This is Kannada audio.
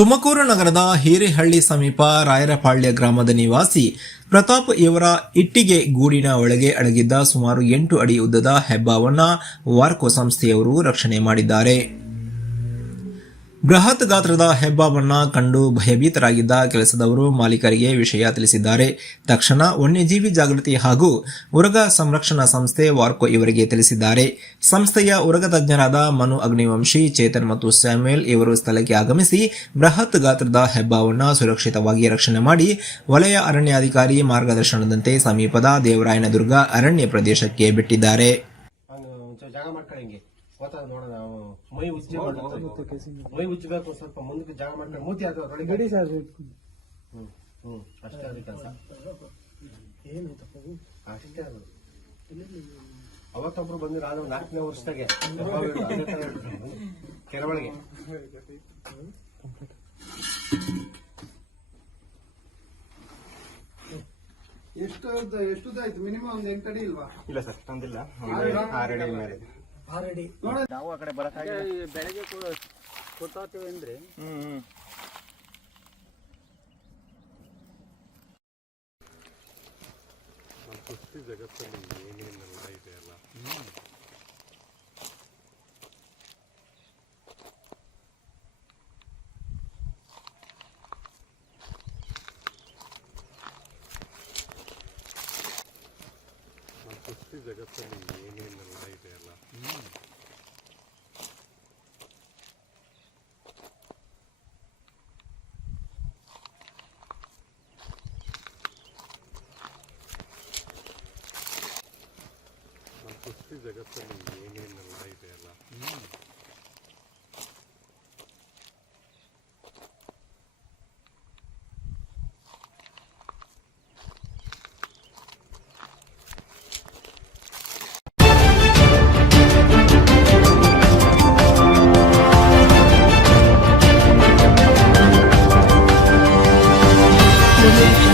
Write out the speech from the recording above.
ತುಮಕೂರು ನಗರದ ಹಿರೇಹಳ್ಳಿ ಸಮೀಪ ರಾಯರಪಾಳ್ಯ ಗ್ರಾಮದ ನಿವಾಸಿ ಪ್ರತಾಪ್ ಇವರ ಇಟ್ಟಿಗೆ ಗೂಡಿನ ಒಳಗೆ ಅಡಗಿದ್ದ ಸುಮಾರು 8 ಅಡಿ ಉದ್ದದ ಹೆಬ್ಬಾವನ್ನ ವಾರ್ಕೋ ಸಂಸ್ಥೆಯವರು ರಕ್ಷಣೆ ಮಾಡಿದ್ದಾರೆ. ಬೃಹತ್ ಗಾತ್ರದ ಹೆಬ್ಬಾವನ್ನ ಕಂಡು ಭಯಭೀತರಾಗಿದ್ದ ಕೆಲಸದವರು ಮಾಲೀಕರಿಗೆ ವಿಷಯ ತಿಳಿಸಿದ್ದಾರೆ. ತಕ್ಷಣ ವನ್ಯಜೀವಿ ಜಾಗೃತಿ ಹಾಗೂ ಉರಗ ಸಂರಕ್ಷಣಾ ಸಂಸ್ಥೆ ವಾರ್ಕೋ ಇವರಿಗೆ ತಿಳಿಸಿದ್ದಾರೆ. ಸಂಸ್ಥೆಯ ಉರಗ ತಜ್ಞರಾದ ಮನು ಅಗ್ನಿವಂಶಿ, ಚೇತನ್ ಮತ್ತು ಸ್ಯಾಮ್ಯುಯಲ್ ಇವರು ಸ್ಥಳಕ್ಕೆ ಆಗಮಿಸಿ ಬೃಹತ್ ಗಾತ್ರದ ಹೆಬ್ಬಾವನ್ನ ಸುರಕ್ಷಿತವಾಗಿ ರಕ್ಷಣೆ ಮಾಡಿ ವಲಯ ಅರಣ್ಯಾಧಿಕಾರಿ ಮಾರ್ಗದರ್ಶನದಂತೆ ಸಮೀಪದ ದೇವರಾಯನದುರ್ಗ ಅರಣ್ಯ ಪ್ರದೇಶಕ್ಕೆ ಬಿಟ್ಟಿದ್ದಾರೆ. ಮೈ ಉಜ್ಜಬೇಕು, ಸ್ವಲ್ಪ ಮುಂದಕ್ಕೆ ಜಾಗ ಮಾಡ್ಕೊಂಡು ಮೂತಿ ಅದು ಅಷ್ಟೇ ಅದು ಕೆಲಸ. ಅಷ್ಟೇ ಅದು ಅವತ್ತೊಬ್ರು ಬಂದಿರ ಅದು 4ನೇ ವರ್ಷದಾಗೆ ಕೆರವಳಿಗೆ ಎಷ್ಟುದಾಯ್ತು? ಮಿನಿಮಮ್ ಒಂದು 8 ಅಡಿ ಇಲ್ವಾ? ಇಲ್ಲ ಸರ್, ತಂದಿಲ್ಲ. 6 ಅಡಿ ಮೇಲೆ ನಾವು ಆ ಕಡೆ ಬರಕ್ಕಾಗಿಲ್ಲ. ಬೆಳಗ್ಗೆ ಕೊಡ್ತಾತೀವಿ ಅಂದ್ರೆ ಸೃಷ್ಟಿ ಜಗತ್ತಲ್ಲಿ ಏನೇನೆಲ್ಲ ಇದೆಯಲ್ಲ, ಸೃಷ್ಟಿ ಜಗತ್ತಲ್ಲಿ ಏನೇನೆಲ್ಲ ಇದೆಯಲ್ಲ, ಸೃಷ್ಟಿ ಜಗತ್ತಲ್ಲಿ ಏನೇನೆಲ್ಲ ಇದೆಯಲ್ಲ, Thank you.